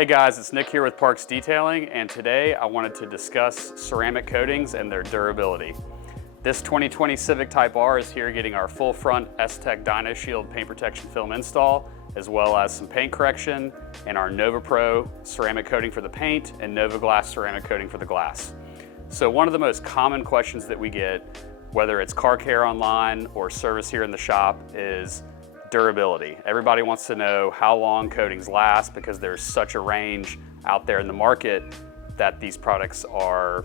Hey guys, it's Nick here with Parks Detailing, and today I wanted to discuss ceramic coatings and their durability. This 2020 Civic Type R is here getting our full front S-Tech Dyno Shield paint protection film install, as well as some paint correction and our Nova Pro ceramic coating for the paint and Nova Glass ceramic coating for the glass. So one of the most common questions that we get, whether it's car care online or service here in the shop, is durability. Everybody wants to know how long coatings last because there's such a range out there in the market that these products are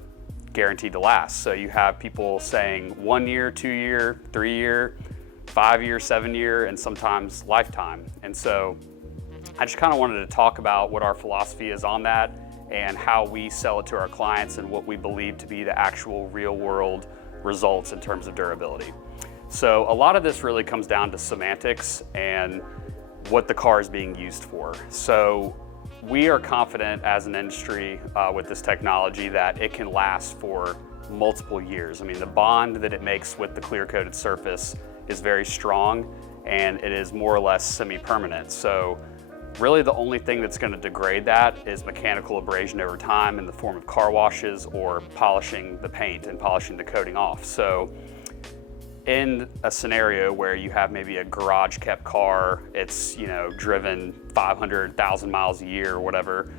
guaranteed to last. So you have people saying 1 year, 2 year, 3 year, 5 year, 7 year, and sometimes lifetime. And so I just kind of wanted to talk about what our philosophy is on that and how we sell it to our clients and what we believe to be the actual real world results in terms of durability. So a lot of this really comes down to semantics and what the car is being used for. So we are confident as an industry with this technology that it can last for multiple years. I mean, the bond that it makes with the clear coated surface is very strong and it is more or less semi-permanent. So really the only thing that's going to degrade that is mechanical abrasion over time in the form of car washes or polishing the paint and polishing the coating off. So in a scenario where you have maybe a garage kept car, it's driven 500,000 miles a year or whatever,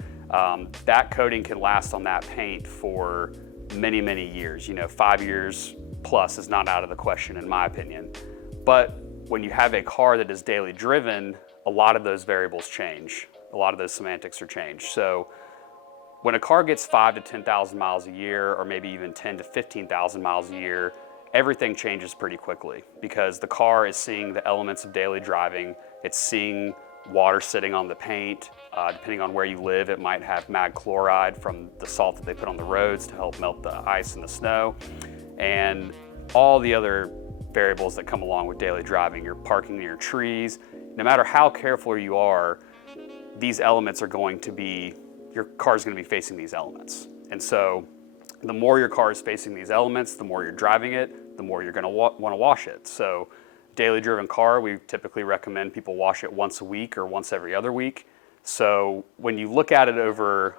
that coating can last on that paint for many, many years. 5 years plus is not out of the question in my opinion. But when you have a car that is daily driven, a lot of those variables change. A lot of those semantics are changed. So when a car gets 5 to 10,000 miles a year, or maybe even 10 to 15,000 miles a year, everything changes pretty quickly because the car is seeing the elements of daily driving. It's seeing water sitting on the paint. Depending on where you live, it might have mag chloride from the salt that they put on the roads to help melt the ice and the snow, and all the other variables that come along with daily driving. You're parking near trees. No matter how careful you are, these elements are going to be, your car's going to be facing these elements. And so the more your car is facing these elements, the more you're driving it, the more you're going to want to wash it. So daily driven car, we typically recommend people wash it once a week or once every other week. So when you look at it over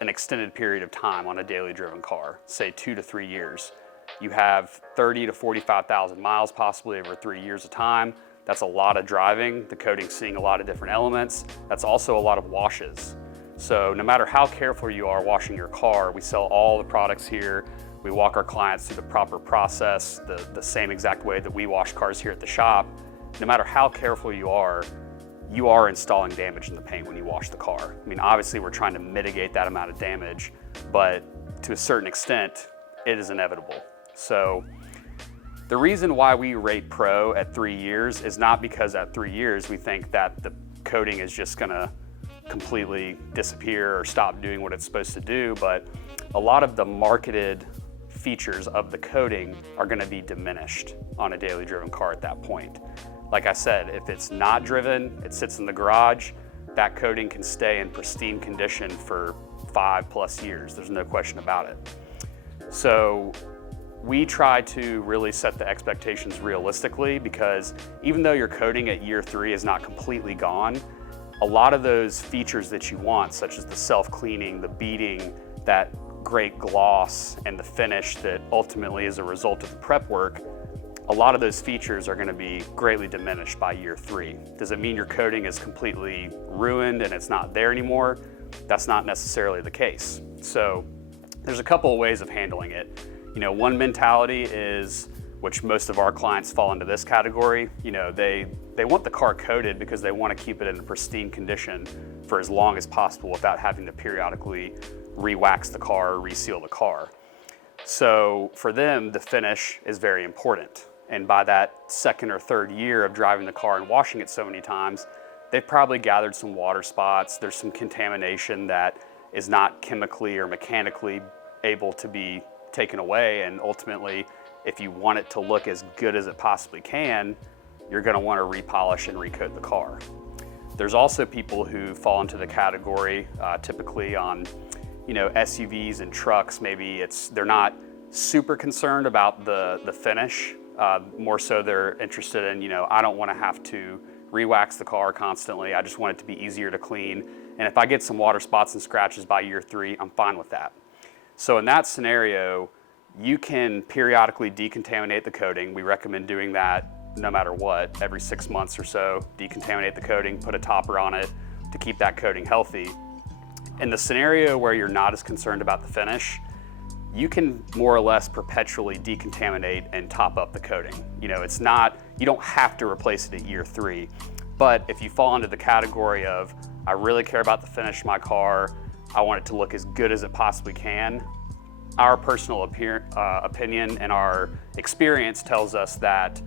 an extended period of time on a daily driven car, say 2 to 3 years, you have 30 to 45,000 miles possibly over 3 years of time. That's a lot of driving. The coating's seeing a lot of different elements. That's also a lot of washes. So no matter how careful you are washing your car, we sell all the products here. We walk our clients through the proper process, the same exact way that we wash cars here at the shop. No matter how careful you are installing damage in the paint when you wash the car. I mean, obviously we're trying to mitigate that amount of damage, but to a certain extent, it is inevitable. So the reason why we rate Pro at 3 years is not because at 3 years we think that the coating is just gonna completely disappear or stop doing what it's supposed to do, but a lot of the marketed features of the coating are going to be diminished on a daily driven car at that point. Like I said, if it's not driven, it sits in the garage, that coating can stay in pristine condition for 5+ years. There's no question about it. So we try to really set the expectations realistically, because even though your coating at year 3 is not completely gone, a lot of those features that you want, such as the self-cleaning, the beading, that great gloss, and the finish that ultimately is a result of the prep work, a lot of those features are going to be greatly diminished by year 3. Does it mean your coating is completely ruined and it's not there anymore? That's not necessarily the case. So there's a couple of ways of handling it. One mentality is, which most of our clients fall into this category, they want the car coated because they want to keep it in a pristine condition for as long as possible without having to periodically re-wax the car or reseal the car. So for them, the finish is very important. And by that 2nd or 3rd year of driving the car and washing it so many times, they've probably gathered some water spots. There's some contamination that is not chemically or mechanically able to be taken away, and ultimately, if you want it to look as good as it possibly can, you're going to want to repolish and recoat the car. There's also people who fall into the category, typically on SUVs and trucks. Maybe they're not super concerned about the finish. More so they're interested in, I don't want to have to re-wax the car constantly. I just want it to be easier to clean And if I get some water spots and scratches by year 3, I'm fine with that. So in that scenario, you can periodically decontaminate the coating. We recommend doing that no matter what, every 6 months or so. Decontaminate the coating, put a topper on it to keep that coating healthy. In the scenario where you're not as concerned about the finish, you can more or less perpetually decontaminate and top up the coating. You know, it's not, you don't have to replace it at year 3, but if you fall into the category of, I really care about the finish of my car, I want it to look as good as it possibly can, our personal opinion and our experience tells us that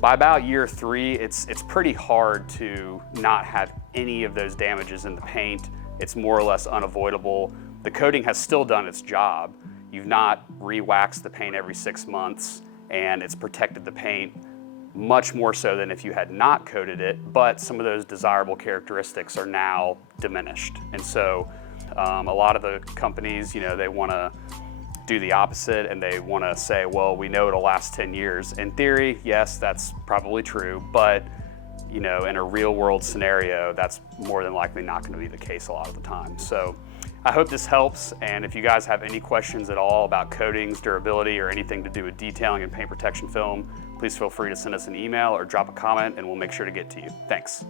by about year 3, it's pretty hard to not have any of those damages in the paint. It's more or less unavoidable. The coating has still done its job. You've not re-waxed the paint every 6 months, and it's protected the paint much more so than if you had not coated it, but some of those desirable characteristics are now diminished. And so a lot of the companies, you know, they want to do the opposite, and they want to say, well, we know it'll last 10 years. In theory, yes, that's probably true, but you know, in a real world scenario, that's more than likely not going to be the case a lot of the time. So I hope this helps, and if you guys have any questions at all about coatings, durability, or anything to do with detailing and paint protection film, please feel free to send us an email or drop a comment, and we'll make sure to get to you. Thanks.